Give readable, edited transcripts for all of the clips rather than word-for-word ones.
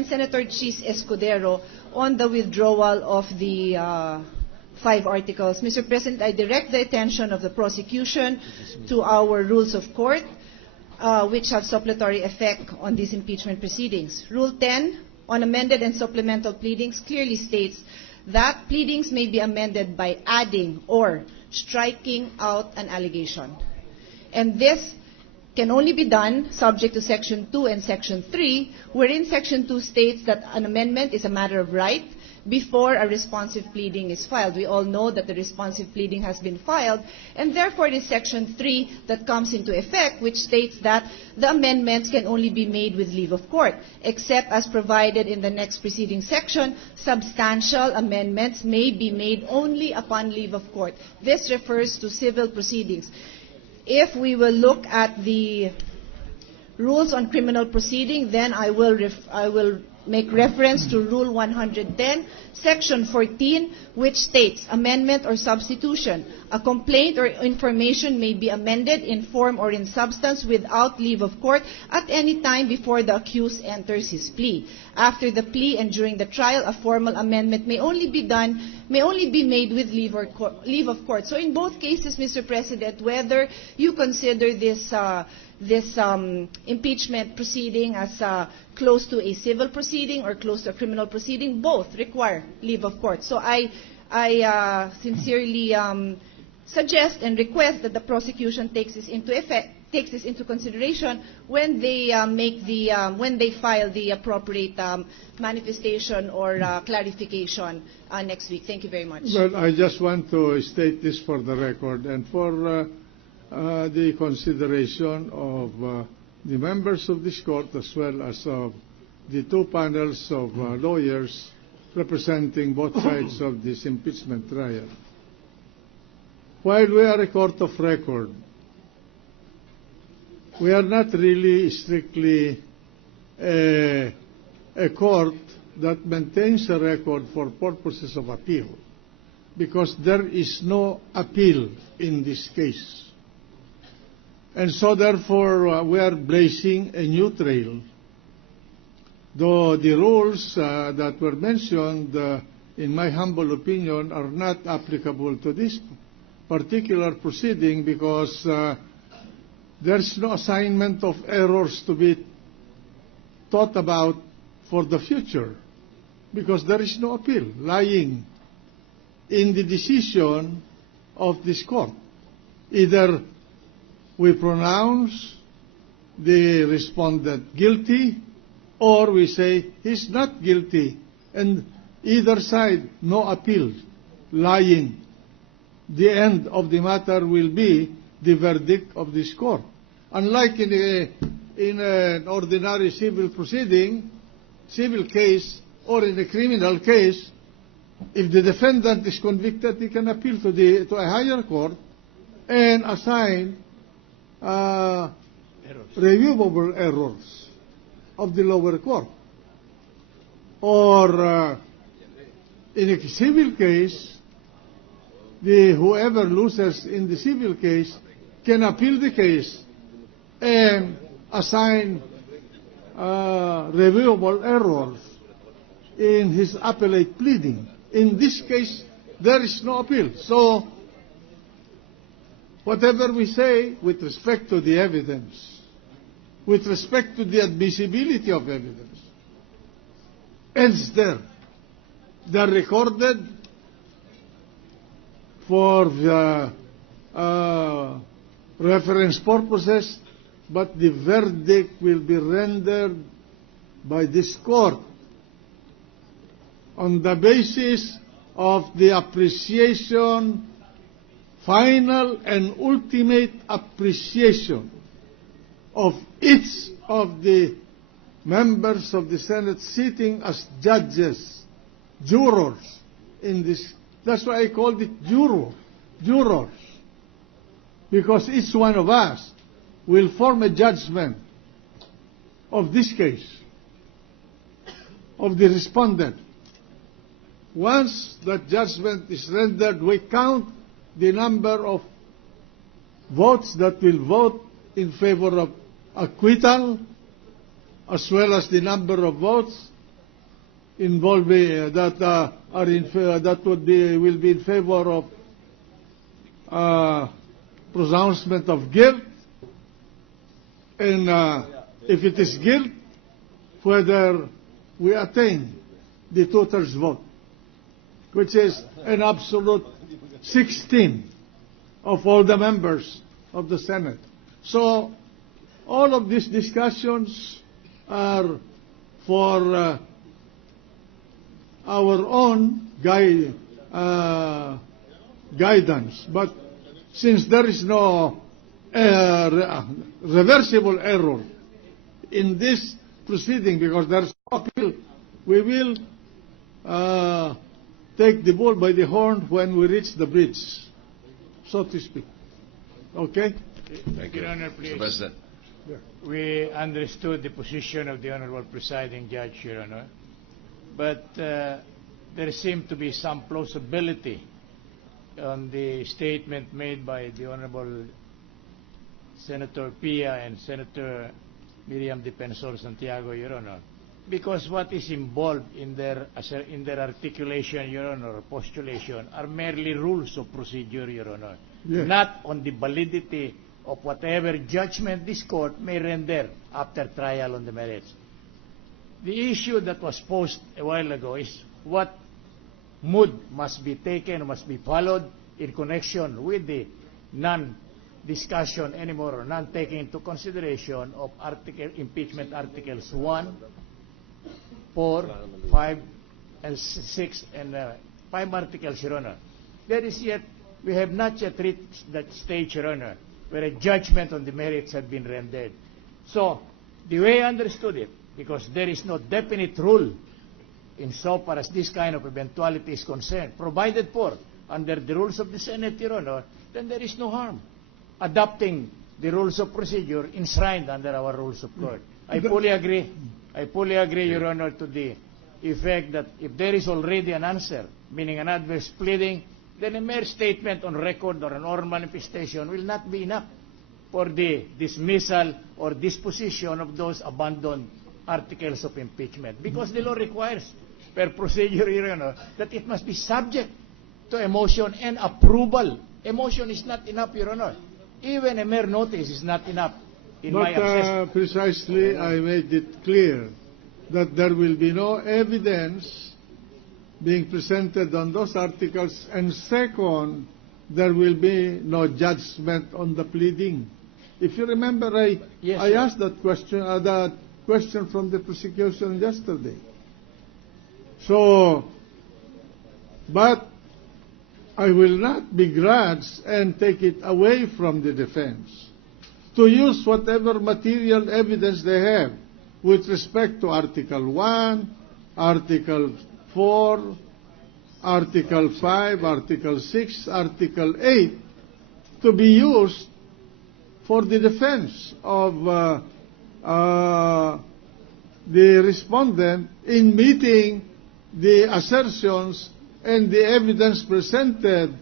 and Senator Chiz Escudero on the withdrawal of the 5 articles. Mr. President, I direct the attention of the prosecution to our rules of court, which have supplementary effect on these impeachment proceedings. Rule 10 on amended and supplemental pleadings clearly states that pleadings may be amended by adding or striking out an allegation. And this can only be done subject to Section 2 and Section 3, wherein Section 2 states that an amendment is a matter of right before a responsive pleading is filed. We all know that the responsive pleading has been filed, and therefore it is Section 3 that comes into effect, which states that the amendments can only be made with leave of court, except as provided in the next preceding section, substantial amendments may be made only upon leave of court. This refers to civil proceedings. If we will look at the rules on criminal proceeding, then I will make reference to Rule 110, Section 14, which states amendment or substitution. A complaint or information may be amended in form or in substance without leave of court at any time before the accused enters his plea. After the plea and during the trial, a formal amendment may only be made with leave of court. So in both cases, Mr. President, whether you consider this impeachment proceeding as close to a civil proceeding or close to a criminal proceeding, both require leave of court. So I sincerely suggest and request that the prosecution takes this into consideration when they when they file the appropriate manifestation or clarification next week. Thank you very much. Well, I just want to state this for the record and for the consideration of the members of this court as well as of the 2 panels of lawyers representing both sides of this impeachment trial. While we are a court of record, we are not really strictly a court that maintains a record for purposes of appeal, because there is no appeal in this case. And so therefore we are blazing a new trail, though the rules that were mentioned, in my humble opinion, are not applicable to this particular proceeding, because there's no assignment of errors to be thought about for the future, because there is no appeal lying in the decision of this court. Either we pronounce the respondent guilty, or we say he's not guilty, and either side, no appeal lying. The end of the matter will be the verdict of this court. Unlike in an ordinary civil proceeding, civil case, or in a criminal case, if the defendant is convicted, he can appeal to a higher court and assign reviewable errors of the lower court. Or in a civil case, whoever loses in the civil case can appeal the case and assign reviewable errors in his appellate pleading. In this case, there is no appeal. So whatever we say with respect to the evidence, with respect to the admissibility of evidence, ends there. They're recorded for the reference purposes, but the verdict will be rendered by this court on the basis of the appreciation, final and ultimate appreciation of each of the members of the Senate sitting as judges, jurors in this. That's why I called it jurors, because each one of us will form a judgment of this case, of the respondent. Once that judgment is rendered, we count the number of votes that will vote in favor of acquittal, as well as the number of votes involving that will be in favor of pronouncement of guilt, and if it is guilt, whether we attain the two-thirds vote, which is an absolute 16 of all the members of the Senate. So all of these discussions are for our own guidance. But since there is no reversible error in this proceeding, because there's no appeal, we will take the bull by the horn when we reach the bridge, so to speak. Okay? Thank you. Your Honor, please. Mr. President. We understood the position of the Honorable Presiding Judge, Your Honor, but there seemed to be some plausibility on the statement made by the Honorable Senator Pia and Senator Miriam Defensor Santiago, Your Honor, because what is involved in their articulation, Your Honor, or postulation, are merely rules of procedure, Your Honor, Yes. not on the validity of whatever judgment this court may render after trial on the merits. The issue that was posed a while ago is what mood must be taken, must be followed in connection with the non-discussion anymore, or non-taking into consideration of impeachment articles 1, 4, 5, and 6, and 5 articles, Your Honor. We have not yet reached that stage, Your Honor, where a judgment on the merits had been rendered. So, the way I understood it, because there is no definite rule in so far as this kind of eventuality is concerned, provided for under the rules of the Senate, Your Honor, then there is no harm adopting the rules of procedure enshrined under our rules of court. I fully agree, Your Honor, to the effect that if there is already an answer, meaning an adverse pleading, then a mere statement on record or an oral manifestation will not be enough for the dismissal or disposition of those abandoned articles of impeachment. Because the law requires, per procedure, Your Honor, that it must be subject to a motion and approval. A motion is not enough, Your Honor. Even a mere notice is not enough in my assessment. But precisely, I made it clear that there will be no evidence being presented on those articles, and second, there will be no judgment on the pleading. If you remember, I asked that question from the prosecution yesterday. So, but I will not begrudge and take it away from the defense to use whatever material evidence they have with respect to Article 1, Article 4, Article 5, Article 6, Article 8, to be used for the defense of the respondent in meeting the assertions and the evidence presented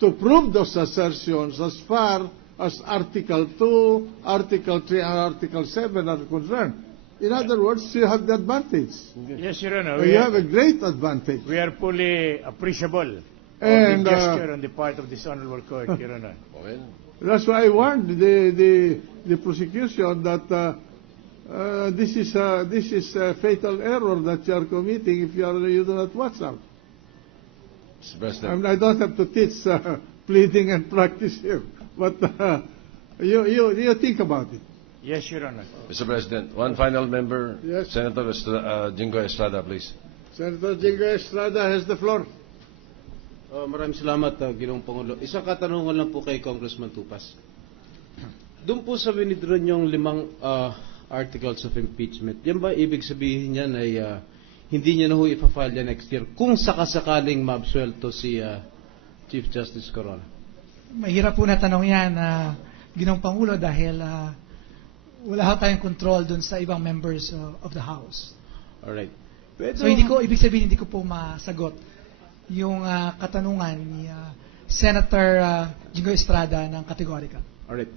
to prove those assertions as far as Article 2, Article 3, and Article 7 are concerned. In other words, you have the advantage. Yes, Your Honor. You have a great advantage. We are fully appreciable of And, the gesture on the part of this honorable court, Your Honor. That's why I warned the prosecution that this is a fatal error that you are committing if you do not watch out. Mr. President. I don't have to teach pleading and practice here, but you think about it. Yes, Your Honor. Mr. President, one final member, Yes. Senator Jingo Estrada, please. Senator Jingo Estrada has the floor. Maraming salamat, Ginoong Pangulo. Isang katanungan lang po kay Congressman Tupas. Doon po sa winidro niyong 5 articles of impeachment, yan ba ibig sabihin niyan ay hindi niya na ho ipafile yan next year kung sakasakaling maabsuelto si Chief Justice Corona? Mahirap po na tanong yan, Ginoong Pangulo, dahil wala ho tayong control dun sa ibang members of the House. Alright. So ibig sabihin, hindi ko po masagot yung katanungan ni Senator Jingo Estrada ng categorical. Alright.